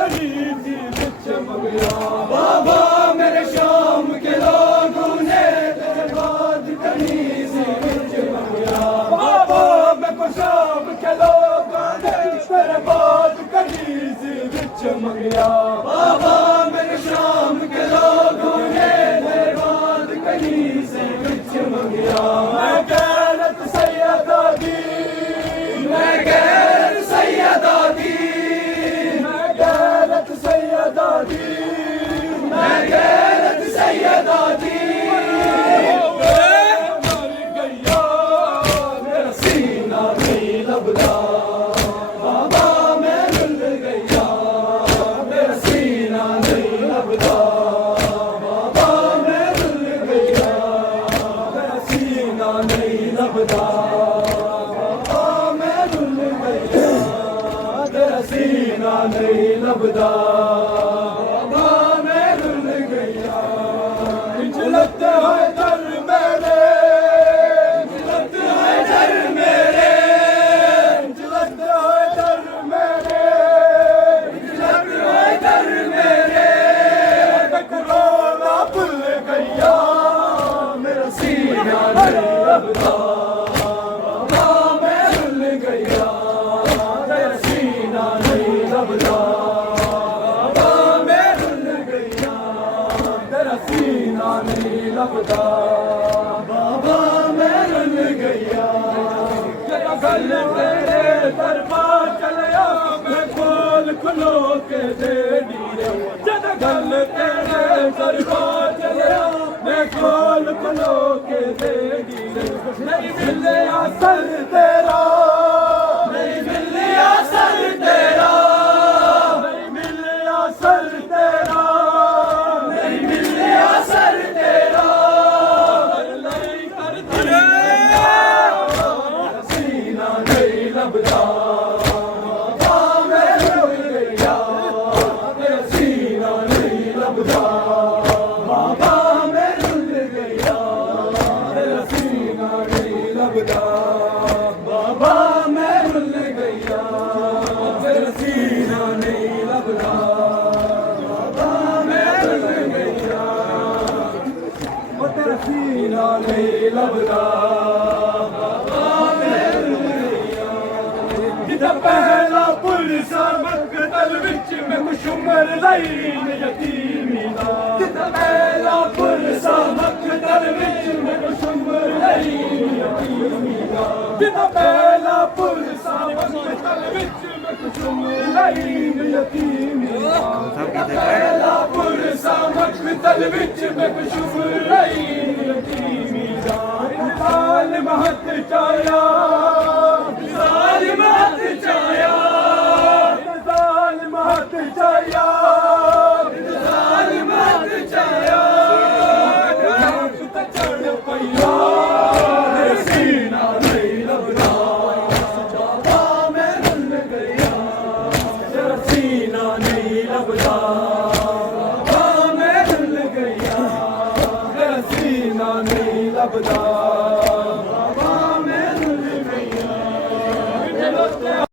कलीसी बिच मंगया बाबा मेरे शाम के लोगों ने तेरे बाद कलीसी बिच मंगया बाबा मैं को शाम के लोगों ने तेरे बाद कलीसी बिच मंगया बाबा मेरे शाम के लोगों ने तेरे बाद कलीसी बिच मंगया मैं गैरत सैयदा दी मैं गैरत सैयदा दी मैं गैरत सैयदा दी मैं गैरत सैयदा दी मर गया मेरा सीना नहीं लबदा बाबा मैं रुल गया मेरा सीना नहीं लबदा बाबा मैं रुल गया मेरा सीना नहीं लबदा बाबा मैं रुल गया तेरा सीना नहीं लबदा बाबा मैं रुल गया झलकते हैं दर मेरे झलकते हैं दर मेरे झलकते हैं दर मेरे झलकते हैं दर मेरे कोरोना भूल गया मेरा सीना नहीं लबदा बाबा मैं रुल गया तेरा सीना नहीं लबदा बाबा मैं रुल गया तेरा सीना नहीं लबदा बाबा मैं रुल गया तेरा गल तेरे दरबार चलिया मैं खोल खलो के दे दिए जद गल तेरे दरबार चलिया मैं खोल खलो के दे दिए नहीं मिले असर तेरा नहीं मिले असर तेरा नहीं मिले असर तेरा नहीं मिले असर तेरा नहीं कर दिया सीना नहीं लबदा बाबा मैं रुल गया मेरा सीना नहीं लबदा बाबा मैं रुल गया मेरा सीना नहीं लबदा बाबा मैं रुल गया तेरा सीना नहीं लबदा बाबा मैं रुल गया वो तेरा सीना नहीं लबदा बाबा मैं रुल गया जिदा पहला पुरसा मकतल विच मैं कुछ उमर लाइन यतीमी दा जिदा पहला पुरसा मकतल विच मैं कुछ उमर लाइन यतीमी दा जिदा पहला पुरसा मकतल विच मैं कुछ उमर लाइन यतीमी दा पहला पुरसा मकतल विच मैं कुछ उमर लाइन यतीमी दा इंसान महत चाया इंसान महत चाया इंसान महत चाया इंसान महत चाया चढ़ पैया मेरा सीना नहीं लबदा बाबा मैं रुल गया तेरा सीना नहीं लबदा